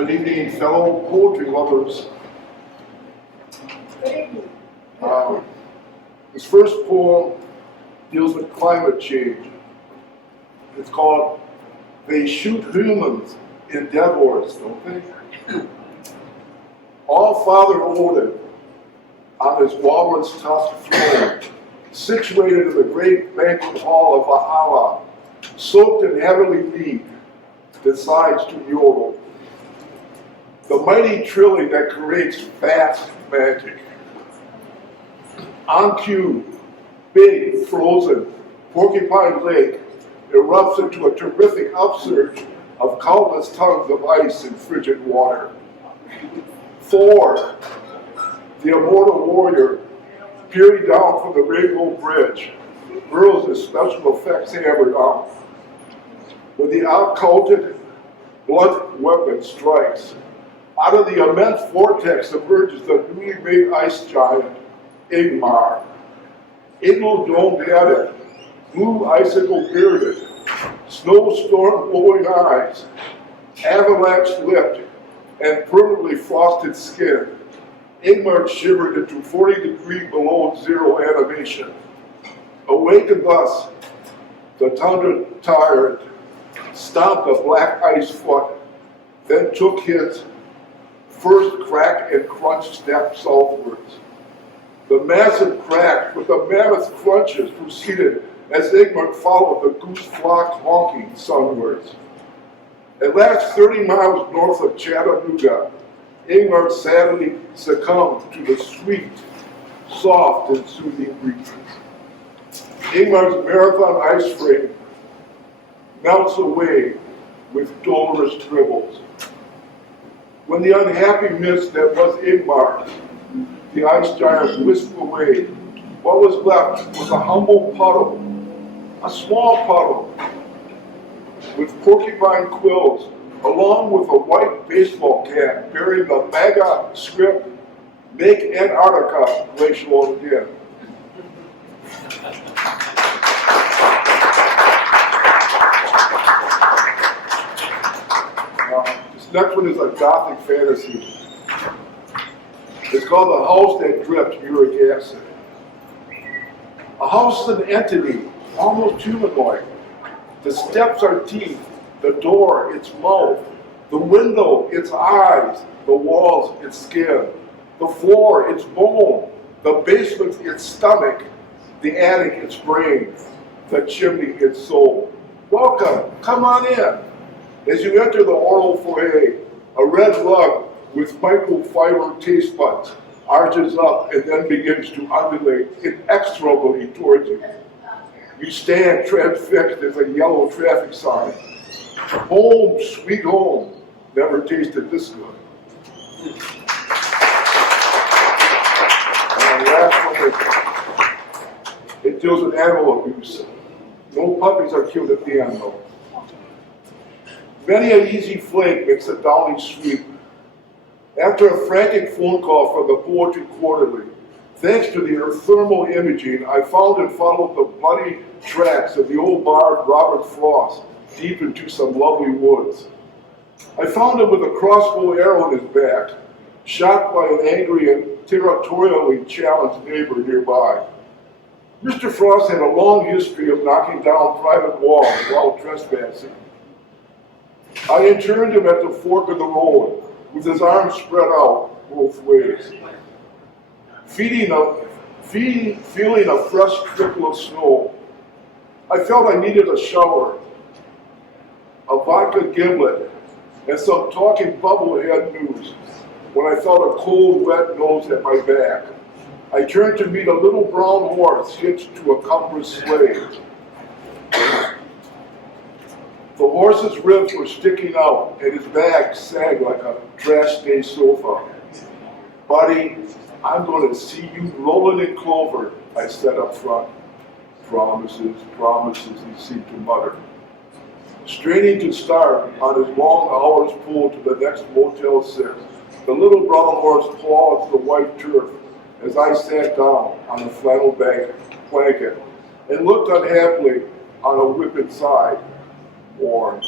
Good evening, fellow poetry lovers. This first poem deals with climate change. It's called They Shoot Humans in Devils, don't they? All Father Odin, on his walrus tusked throne, situated in the great banquet hall of Valhalla, soaked in heavenly mead, decides to yodel. The mighty trilling that creates vast magic. On cue, big, frozen, Porcupine Lake erupts into a terrific upsurge of countless tons of ice and frigid water. Thor, the immortal warrior, peering down from the Rainbow Bridge, hurls his special effects hammer down. When the occulted blunt weapon strikes, out of the immense vortex emerges the newly made ice giant, Ingmar. Igloo-domed headed, blue icicle bearded, snowstorm blowing eyes, avalanche lipped, and permanently frosted skin, Ingmar shivered into 40 degree below zero animation. Awakened thus, the tundra tyrant stomped a black ice foot, then took his first crack and crunch step southwards. The massive crack with the mammoth crunches proceeded as Ingmar followed the goose flock honking sunwards. At last 30 miles north of Chattanooga, Ingmar sadly succumbed to the sweet, soft, and soothing breezes. Ingmar's marathon ice frame melts away with dolorous dribbles. When the unhappy mist that was Ingmar, the ice giant whisked away, what was left was a humble puddle, a small puddle, with porcupine quills, along with a white baseball cap bearing the MAGA script, Make Antarctica Glacial Again. This next one is a gothic fantasy. It's called The House That Dripped Uric Acid. A house is an entity, almost humanoid. The steps are teeth, the door, its mouth, the window, its eyes, the walls, its skin, the floor, its bone, the basement, its stomach, the attic, its brain, the chimney, its soul. Welcome, come on in. As you enter the oral foyer, a red rug with microfiber taste buds arches up and then begins to undulate inexorably towards you. You stand transfixed as a yellow traffic sign. Home, sweet home, never tasted this good. And the last one, it deals with animal abuse. No puppies are killed at the end though. Many an easy flake makes a downy sweep. After a frantic phone call from the Poetry Quarterly, thanks to the thermal imaging, I found and followed the bloody tracks of the old bard Robert Frost deep into some lovely woods. I found him with a crossbow arrow in his back, shot by an angry and territorially challenged neighbor nearby. Mr. Frost had a long history of knocking down private walls while trespassing. I interned him at the fork of the road, with his arms spread out both ways. Feeling a fresh trickle of snow, I felt I needed a shower, a vodka gimlet, and some talking bubblehead news when I felt a cold, wet nose at my back. I turned to meet a little brown horse hitched to a cumbrous sleigh. The horse's ribs were sticking out, and his back sagged like a trash day sofa. Buddy, I'm going to see you rolling in clover, I said up front. Promises, promises, he seemed to mutter. Straining to start on his long hours pull to the next Motel 6, the little brown horse pawed the white turf as I sat down on the flannel blanket and looked unhappily on a whip inside. Warm.